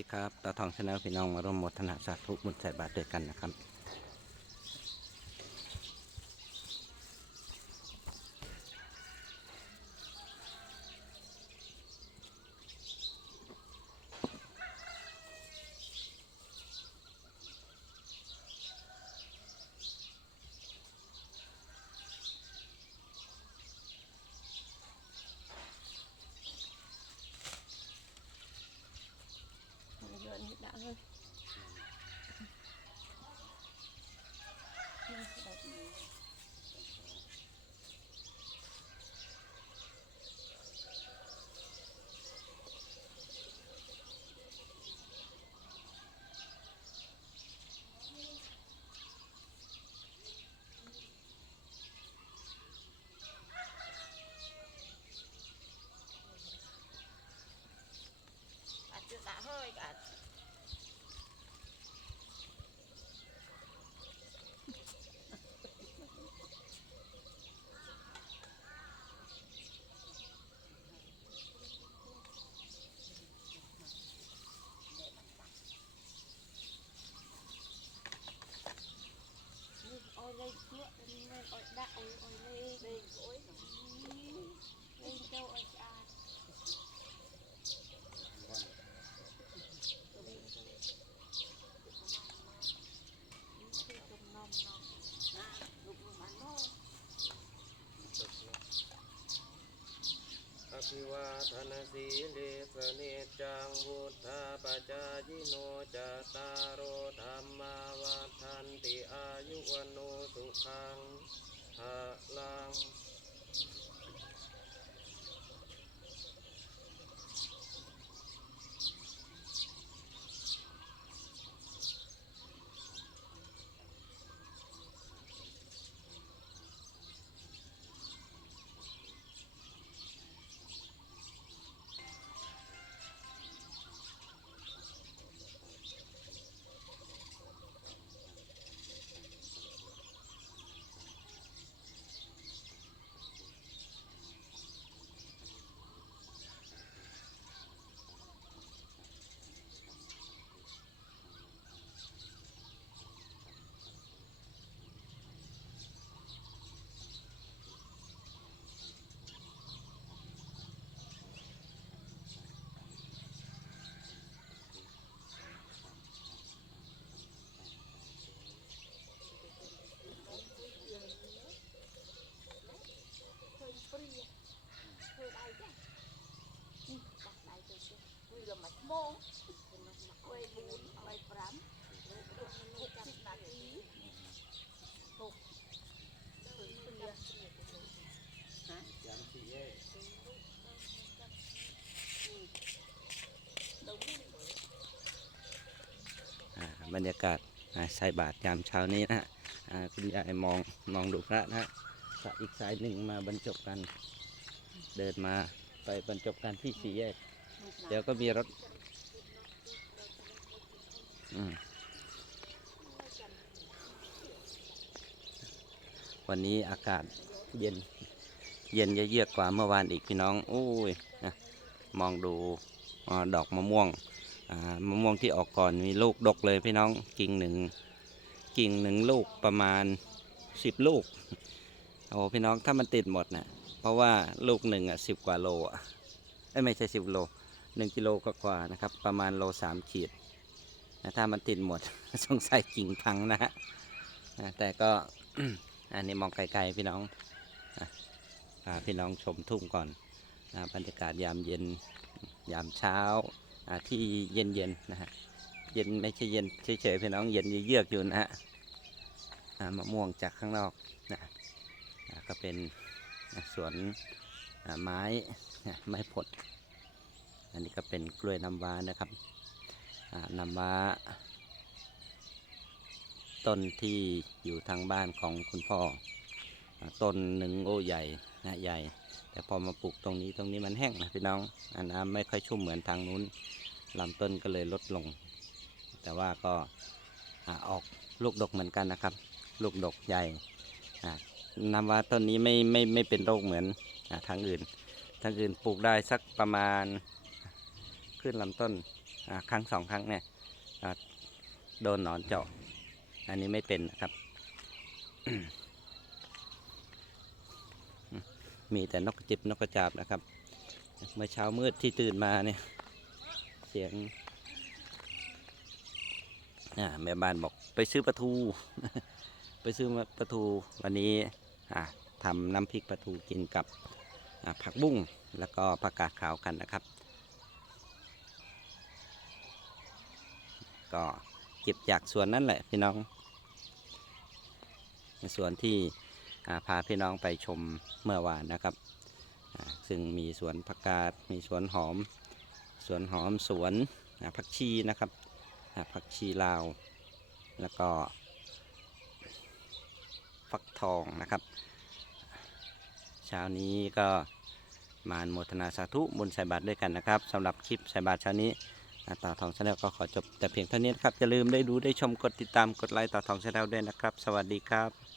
ดีครับตาทองชาแนลพี่น้องมาร่วมโมทนาสาธุบุญใส่บาตรด้วยกันนะครับ ภิวาทนาสีเลสเนจังวุธาปจายิโนจตารโรธรรมาวัฏันติอายุวโน สุขังภาลัง บรรยากาศอ่าใส่บาตรยามเช้านี้นะฮะคุณยายมองมองดูพระนะฮะพระอีกสายหนึ่งมาบรรจบกัน เดินมาไปบรรจบกันที่สี่แยก เดี๋ยวก็มีรถวันนี้อากาศเย็นเย็นเยือกกว่าเมื่อวานอีกพี่น้องโอ้ยนะมองดูอดอกมะม่วง มะม่วงที่ออกก่อนมีลูกดกเลยพี่น้องกิ่งหนึ่งกิ่งหนึ่งลูกประมาณสิบลูกโอ้พี่น้องถ้ามันติดหมดนะเพราะว่าลูกหนึ่งอะสิบกว่าโลอะไม่ใช่สิบโลหนึ่งกิโลก็กว่านะครับ ประมาณโลสามขีดนะถ้ามันติดหมดสงสัยกิ่งพังนะฮะแต่ก็อันนี้มองไกลๆพี่น้องพาพี่น้องชมทุ่งก่อนนะบรรยากาศยามเย็นยามเช้า ที่เย็นๆนะฮะเย็นไม่ใช่เย็นเฉยๆพี่น้องเย็นเยือกอยู่นะฮะมะม่วงจากข้างนอกนะอ่าก็เป็นสวนไม้ไม้ผลอันนี้ก็เป็นกล้วยน้ำว้านะครับน้ำว้า ต้นที่อยู่ทางบ้านของคุณพ่อ ต้นหนึ่งโอใหญ่นะใหญ่ แต่พอมาปลูกตรงนี้ตรงนี้มันแห้งนะพี่น้องอ่าน้ำไม่ค่อยชุ่มเหมือนทางนู้นลำต้นก็เลยลดลง แต่ว่าก็ออกลูกดกเหมือนกันนะครับ ลูกดกใหญ่อ่าน้ำว่าต้นนี้ไม่ไม่ไม่เป็นโรคเหมือนอทางอื่นทางอื่นปลูกได้สักประมาณขึ้นลำต้นครั้งสองครั้งเนี่ยโดนหนอนเจาะ อันนี้ไม่เป็นนะครับ มีแต่นกจิบนกกระจาบนะครับ เมื่อเช้ามืดที่ตื่นมาเนี่ย เสียงแม่บ้านบอกไปซื้อปลาทู ไปซื้อมาปลาทูวันนี้ทำน้ำพริกปลาทูกินกับผักบุ้งแล้วก็ผักกาดขาวกันนะครับ ก็เก็บจากสวนนั่นแหละพี่น้องในสวนที่ พาพี่น้องไปชมเมื่อวานนะครับ ซึ่งมีสวนผักกาดมีสวนหอม สวนหอมสวนผักชีนะครับผักชีลาว แล้วก็ฟักทองนะครับ เช้านี้ก็มานโมทนาสาธุบุญใส่บาตรด้วยกันนะครับสำหรับคลิปใส่บาตรเช้านี้ต่อทองชาแนลก็ขอจบแต่เพียงเท่านี้นครับอย่าลืมได้ดูได้ชมกดติดตามกดไลค์ต่อทองชาแนลด้วยนะครับ สวัสดีครับ